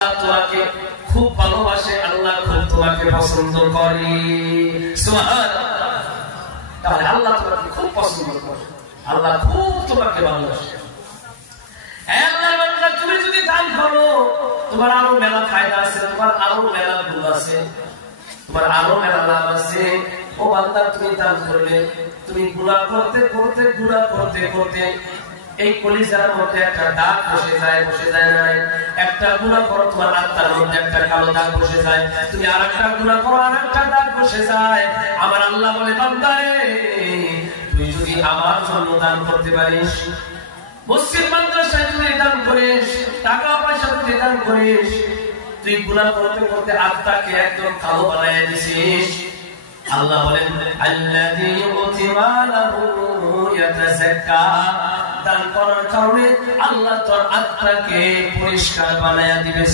তোমাকে খুব ভালোবাসে, আল্লাহ খুব তোমাকে পছন্দ করে। সুবহানাল্লাহ। তাহলে আল্লাহ তোমাকে খুব পছন্দ করে, আল্লাহ খুব তোমাকে ভালোবাসে। আল্লাহর বান্দা, তুমি যদি দান করো তোমার আরো মেলা ফায়দা আছে, তোমার আরো মেলা গুণ আছে, তোমার আরো মেলা লাভ আছে। ও বান্দা, তুমি দান করলে তুমি গুনাহ করতে করতে গুনাহ করতে করতে এই কলিজার মধ্যে একটা দাগ বসে যায় না? একটা গুনাহ করো তোমার আত্মার মধ্যে একটা কালো দাগ বসে যায়, তুমি আরেকটা গুনাহ করো আরেকটা দাগ বসে যায়। আমার আল্লাহ বলে, বান্দা রে, তুই যদি আমার জন্য দান করতে পারিস, মসজিদ মাদ্রাসায় যদি দান করিস, টাকা পয়সা যদি দান করিস, তুই গুনাহ করতে করতে আত্মাকে একদম কালো বানায় দিছিস। আল্লাহ বলেন, আল্লাযী ইউতি মালাহু ইয়াতাযাক্কা, দান করার কারণে আল্লাহ তোর আত্মাকে পরিষ্কার বানায়া দিবে।